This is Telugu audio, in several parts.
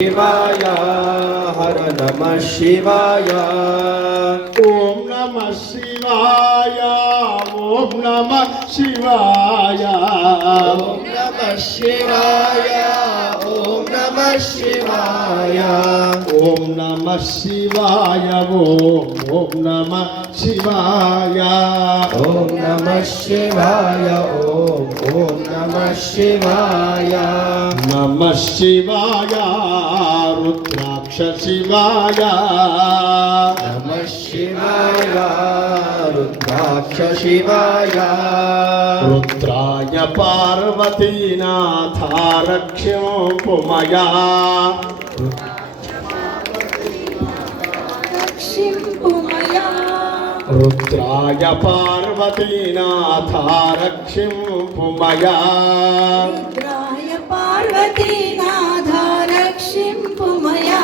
शिवाय हर नमः शिवाय ओम नमः शिवाय ओम नमः शिवाय ओम नमः शिवाय ओम नमः शिवाय ओम नमः शिवाय ओम नमः शिवाय ओम नमः शिवाय ओम नमः शिवाय नमः शिवाय रुद्राक्ष शिवाय नमः शिवाय रुद्राक्ष शिवाय रुद्राय पार्वतीनाथारक्ष्यो पुमया रुद्राय पार्वतीनाथारक्ष्यो पुमया रुद्राय पार्वतीनाथारक्षिं पुमया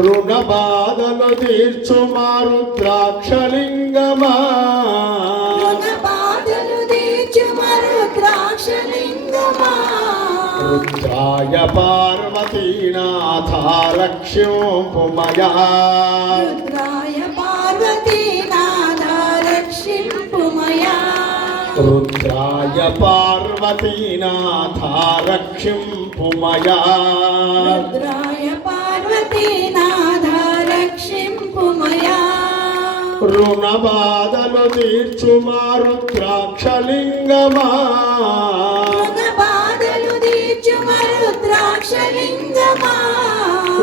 రుణబాధలు తీర్చుమా రుద్రాక్షలింగమా రుణబాధలు తీర్చుమా రుద్రాక్షలింగమా రుద్రాయ పార్వతీనాథారక్ష్యో పుమయా రుద్రాయ పార్వతీనాథారక్షిం పుమయా రుద్రాయ పార్వతీనాథారక్ష్యం పుమయా రుద్రాయ పార్వతీనాథారక్షిం పుమయా రుణబాధలు తీర్చుమా రుద్రాక్షలింగమా రుణబాధలు తీర్చుమా రుద్రాక్షలింగమా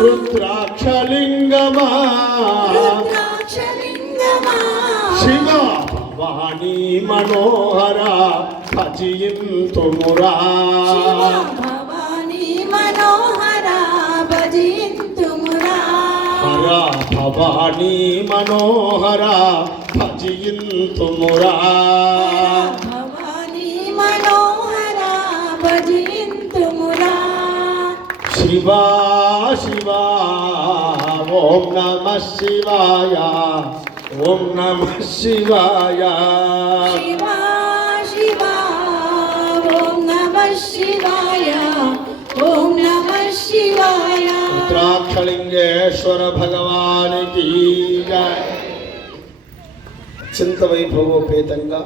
రుద్రాక్షలింగమా రుద్రాక్షలింగమా శివ భవానీ మనోహర భజయింతుమురా శివ భవానీ మనోహర భజింతుమురా హర భవానీ మనోహర భజయింతుమురా భవానీ మనోహర భజింతుమురా శివ శివ ఓం నమః శివాయ ఓం నమః శివాయ శివ శివ ఓం నమః శివాయ ఓం నమః శివాయ రుద్రాక్షలింగేశ్వర భగవానికి జయ చింత వైభవోపేతంగా